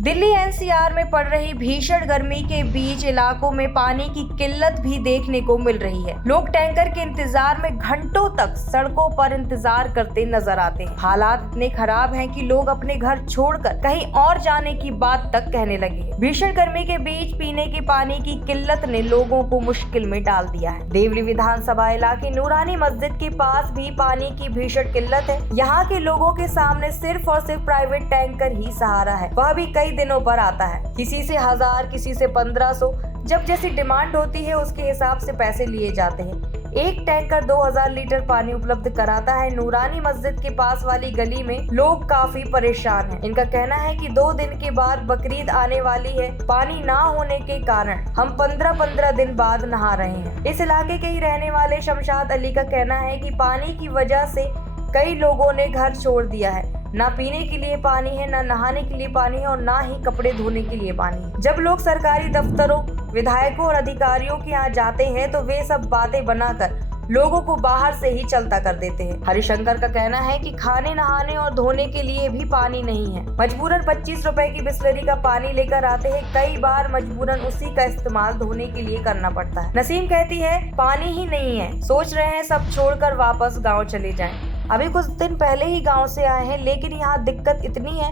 Delhi NCR में पड़ रही भीषण गर्मी के बीच इलाकों में पानी की किल्लत भी देखने को मिल रही है। लोग टैंकर के इंतजार में घंटों तक सड़कों पर इंतजार करते नजर आते हैं। हालात इतने खराब हैं कि लोग अपने घर छोड़कर कहीं और जाने की बात तक कहने लगे हैं। भीषण गर्मी के बीच पीने के पानी की किल्लत ने लोगों को मुश्किल में डाल दिया है। देवली विधानसभा इलाके नूरानी मस्जिद के पास भी पानी की भीषण किल्लत है। यहाँ के लोगों के सामने सिर्फ और सिर्फ प्राइवेट टैंकर ही सहारा है, वह भी कई दिनों पर आता है। किसी से 1000, किसी से 1500, जब जैसी डिमांड होती है उसके हिसाब से पैसे लिए जाते हैं। एक टैंकर 2000 लीटर पानी उपलब्ध कराता है। नूरानी मस्जिद के पास वाली गली में लोग काफी परेशान हैं। इनका कहना है कि 2 दिन के बाद बकरीद आने वाली है। पानी ना होने के कारण हम 15-15 दिन बाद नहा रहे हैं। इस इलाके के ही रहने वाले शमशाद अली का कहना है कि पानी की वजह से कई लोगों ने घर छोड़ दिया है। ना पीने के लिए पानी है, ना नहाने के लिए पानी है और ना ही कपड़े धोने के लिए पानी है। जब लोग सरकारी दफ्तरों, विधायकों और अधिकारियों के यहाँ जाते हैं तो वे सब बातें बनाकर लोगों को बाहर से ही चलता कर देते हैं। हरिशंकर का कहना है कि खाने, नहाने और धोने के लिए भी पानी नहीं है। मजबूरन 25 रुपए की बिस्लरी का पानी लेकर आते हैं। कई बार मजबूरन उसी का इस्तेमाल धोने के लिए करना पड़ता है। नसीम कहती है पानी ही नहीं है, सोच रहे हैं सब छोड़कर वापस गाँव चले जाएं। अभी कुछ दिन पहले ही गांव से आए हैं, लेकिन यहाँ दिक्कत इतनी है,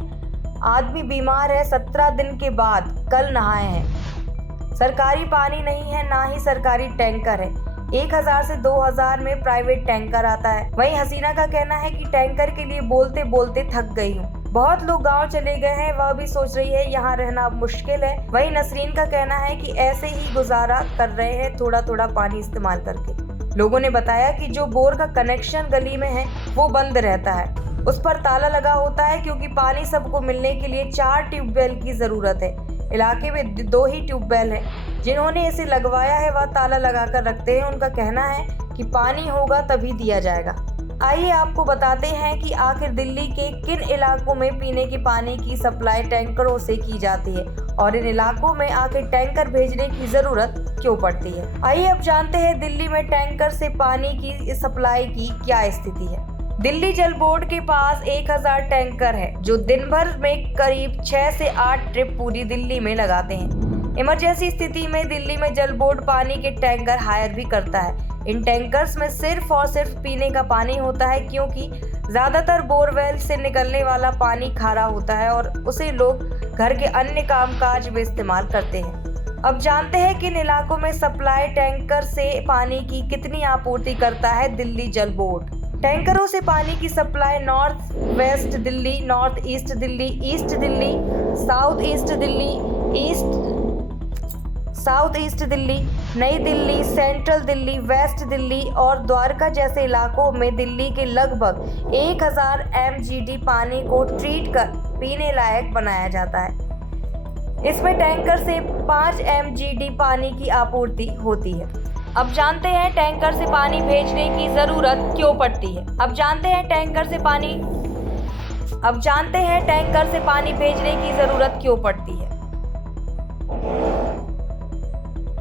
आदमी बीमार है, 17 दिन के बाद कल नहाए हैं। सरकारी पानी नहीं है, ना ही सरकारी टैंकर है। 1000 से 2000 में प्राइवेट टैंकर आता है। वहीं हसीना का कहना है कि टैंकर के लिए बोलते बोलते थक गई हूँ। बहुत लोग गांव चले गए हैं, वह भी सोच रही है यहाँ रहना अब मुश्किल है। वहीं नसरीन का कहना है कि ऐसे ही गुजारा कर रहे हैं, थोड़ा थोड़ा पानी इस्तेमाल करके। लोगों ने बताया कि जो बोर का कनेक्शन गली में है वो बंद रहता है, उस पर ताला लगा होता है क्योंकि पानी सबको मिलने के लिए 4 ट्यूबवेल की जरूरत है। इलाके में 2 ही ट्यूबवेल हैं। जिन्होंने इसे लगवाया है वह ताला लगाकर रखते हैं। उनका कहना है कि पानी होगा तभी दिया जाएगा। आइए आपको बताते हैं कि आखिर दिल्ली के किन इलाकों में पीने के पानी की सप्लाई टैंकरों से की जाती है और इन इलाकों में आखिर टैंकर भेजने की जरूरत क्यों पड़ती है। आइए अब जानते हैं दिल्ली में टैंकर से पानी की सप्लाई की क्या स्थिति है। दिल्ली जल बोर्ड के पास 1000 टैंकर है जो दिन भर में करीब 6 से 8 ट्रिप पूरी दिल्ली में लगाते हैं। इमरजेंसी स्थिति में दिल्ली में जल बोर्ड पानी के टैंकर हायर भी करता है। इन टैंकर्स में सिर्फ और सिर्फ पीने का पानी होता है क्योंकि ज्यादातर बोरवेल से निकलने वाला पानी खारा होता है और उसे लोग घर के अन्य कामकाज में इस्तेमाल करते हैं। अब जानते हैं किन इलाकों में सप्लाई टैंकर से पानी की कितनी आपूर्ति करता है दिल्ली जल बोर्ड। टैंकरों से पानी की supply north west Delhi, north east Delhi, east Delhi, south east Delhi, south east Delhi, नई दिल्ली, सेंट्रल दिल्ली, वेस्ट दिल्ली और द्वारका जैसे इलाकों में दिल्ली के लगभग 1000 MGD पानी को ट्रीट कर पीने लायक बनाया जाता है। इसमें टैंकर से 5 MGD पानी की आपूर्ति होती है। अब जानते हैं टैंकर से पानी भेजने की जरूरत क्यों पड़ती है। अब जानते हैं टैंकर से पानी भेजने की जरूरत क्यों पड़ती है।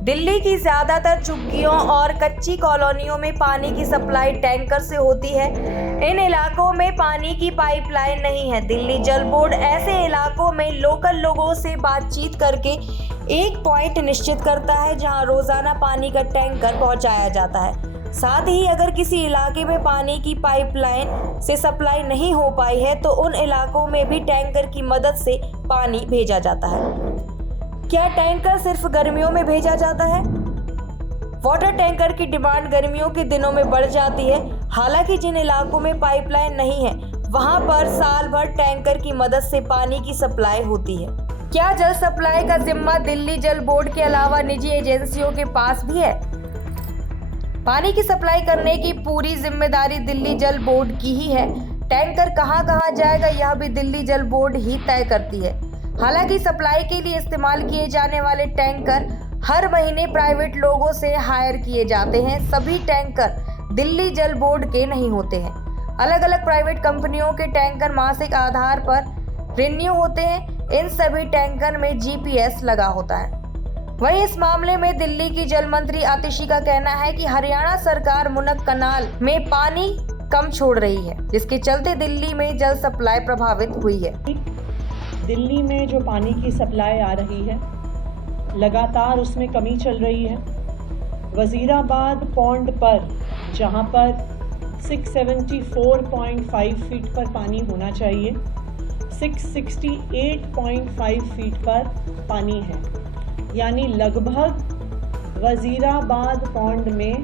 दिल्ली की ज्यादातर झुग्गियों और कच्ची कॉलोनियों में पानी की सप्लाई टैंकर से होती है। इन इलाकों में पानी की पाइपलाइन नहीं है। दिल्ली जल बोर्ड ऐसे इलाकों में लोकल लोगों से बातचीत करके एक पॉइंट निश्चित करता है जहां रोजाना पानी का टैंकर पहुंचाया जाता है। साथ ही अगर किसी इलाके में पानी की पाइपलाइन से सप्लाई नहीं हो पाई है तो उन इलाकों में भी टैंकर की मदद से पानी भेजा जाता है। क्या टैंकर सिर्फ गर्मियों में भेजा जाता है? वाटर टैंकर की डिमांड गर्मियों के दिनों में बढ़ जाती है। हालांकि जिन इलाकों में पाइपलाइन नहीं है वहां पर साल भर टैंकर की मदद से पानी की सप्लाई होती है। क्या जल सप्लाई का जिम्मा दिल्ली जल बोर्ड के अलावा निजी एजेंसियों के पास भी है? पानी की सप्लाई करने की पूरी जिम्मेदारी दिल्ली जल बोर्ड की ही है। टैंकर कहां कहां जाएगा यह भी दिल्ली जल बोर्ड ही तय करती है। हालांकि सप्लाई के लिए इस्तेमाल किए जाने वाले टैंकर हर महीने प्राइवेट लोगों से हायर किए जाते हैं। सभी टैंकर दिल्ली जल बोर्ड के नहीं होते हैं। अलग अलग प्राइवेट कंपनियों के टैंकर मासिक आधार पर रिन्यू होते हैं। इन सभी टैंकर में GPS लगा होता है। वहीं इस मामले में दिल्ली की जल मंत्री आतिशी का कहना है कि हरियाणा सरकार मुनक कनाल में पानी कम छोड़ रही है, जिसके चलते दिल्ली में जल सप्लाई प्रभावित हुई है। दिल्ली में जो पानी की सप्लाई आ रही है लगातार उसमें कमी चल रही है। वज़ीराबाद पॉन्ड पर जहां पर 674.5 फीट पर पानी होना चाहिए, 668.5 फीट पर पानी है, यानी लगभग वज़ीराबाद पॉन्ड में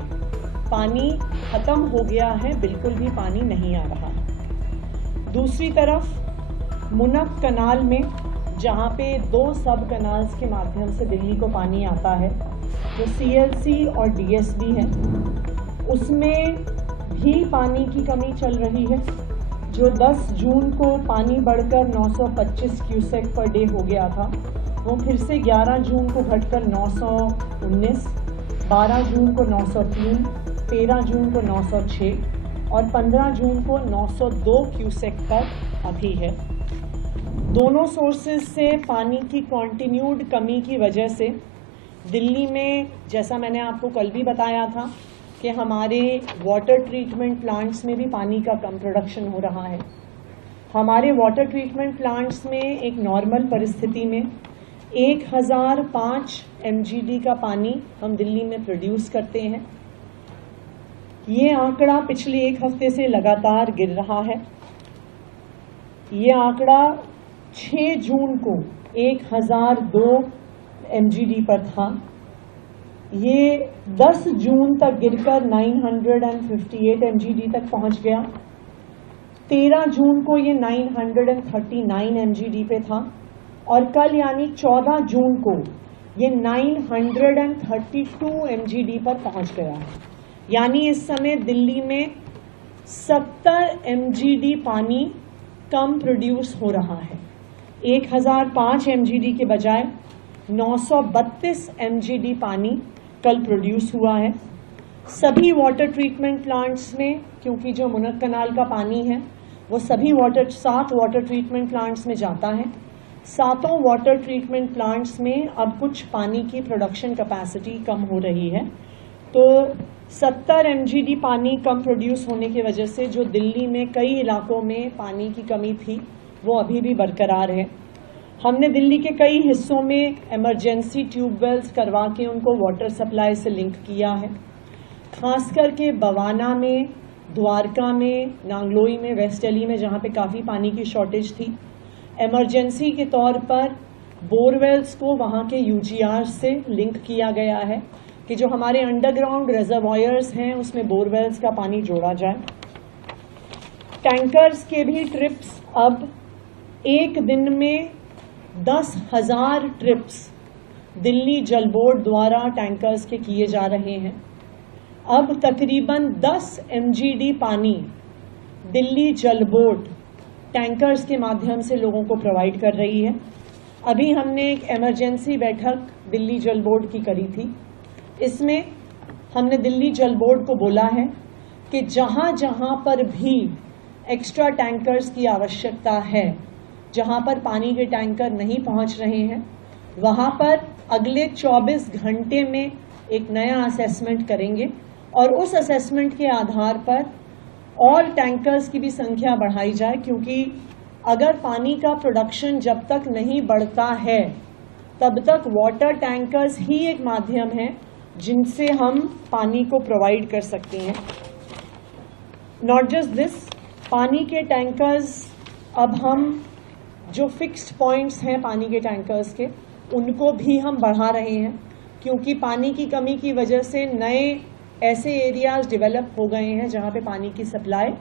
पानी ख़त्म हो गया है, बिल्कुल भी पानी नहीं आ रहा है। दूसरी तरफ मुनक कनाल में जहाँ पे 2 सब कनाल्स के माध्यम से दिल्ली को पानी आता है, जो CLC और DSB है, उसमें भी पानी की कमी चल रही है। जो 10 जून को पानी बढ़कर 925 क्यूसेक पर डे हो गया था, वो फिर से 11 जून को घटकर 919, 12 जून को 903, 13 जून को 906 और 15 जून को 902 क्यूसेक पर अभी है। दोनों सोर्सेज से पानी की कॉन्टिन्यूड कमी की वजह से दिल्ली में, जैसा मैंने आपको कल भी बताया था, कि हमारे वाटर ट्रीटमेंट प्लांट्स में भी पानी का कम प्रोडक्शन हो रहा है। हमारे वाटर ट्रीटमेंट प्लांट्स में एक नॉर्मल परिस्थिति में 1005 MGD का पानी हम दिल्ली में प्रोड्यूस करते हैं। ये आंकड़ा पिछले 1 हफ्ते से लगातार गिर रहा है। ये आंकड़ा 6 जून को 1002 MGD पर था। ये 10 जून तक गिरकर 958 MGD तक पहुंच गया। 13 जून को ये 939 MGD पे था और कल यानी 14 जून को ये 932 MGD पर पहुंच गया है। यानी इस समय दिल्ली में 70 MGD पानी कम प्रोड्यूस हो रहा है। 1005 MGD के बजाय 932 MGD पानी कल प्रोड्यूस हुआ है। सभी वाटर ट्रीटमेंट प्लांट्स में, क्योंकि जो मुनक कनाल का पानी है वो सभी 7 वाटर ट्रीटमेंट प्लांट्स में जाता है। 7 वाटर ट्रीटमेंट प्लांट्स में अब कुछ पानी की प्रोडक्शन कैपेसिटी कम हो रही है, तो 70 MGD पानी कम प्रोड्यूस होने की वजह से जो दिल्ली में कई इलाकों में पानी की कमी थी वो अभी भी बरकरार है। हमने दिल्ली के कई हिस्सों में इमरजेंसी ट्यूबवेल्स करवा के उनको वाटर सप्लाई से लिंक किया है। खास करके बवाना में, द्वारका में, नांगलोई में, वेस्ट दिल्ली में, जहाँ पे काफ़ी पानी की शॉर्टेज थी, इमरजेंसी के तौर पर बोरवेल्स को वहाँ के UGR से लिंक किया गया है कि जो हमारे अंडरग्राउंड रिजर्वायर्स हैं उसमें बोरवेल्स का पानी जोड़ा जाए। टैंकर्स के भी ट्रिप्स अब एक दिन में 10,000 ट्रिप्स दिल्ली जल बोर्ड द्वारा टैंकर्स के किए जा रहे हैं। अब तकरीबन 10 MGD पानी दिल्ली जल बोर्ड टैंकर्स के माध्यम से लोगों को प्रोवाइड कर रही है। अभी हमने एक इमरजेंसी बैठक दिल्ली जल बोर्ड की करी थी। इसमें हमने दिल्ली जल बोर्ड को बोला है कि जहाँ जहाँ पर भी एक्स्ट्रा टैंकर्स की आवश्यकता है, जहाँ पर पानी के टैंकर नहीं पहुँच रहे हैं, वहाँ पर अगले 24 घंटे में एक नया असेसमेंट करेंगे और उस असेसमेंट के आधार पर और टैंकर्स की भी संख्या बढ़ाई जाए, क्योंकि अगर पानी का प्रोडक्शन जब तक नहीं बढ़ता है तब तक वाटर टैंकर्स ही एक माध्यम है जिनसे हम पानी को प्रोवाइड कर सकते हैं। नॉट जस्ट दिस, पानी के टैंकर्स अब हम जो फिक्स्ड पॉइंट्स हैं पानी के टैंकर्स के, उनको भी हम बढ़ा रहे हैं, क्योंकि पानी की कमी की वजह से नए ऐसे एरियाज डेवलप हो गए हैं जहाँ पे पानी की सप्लाई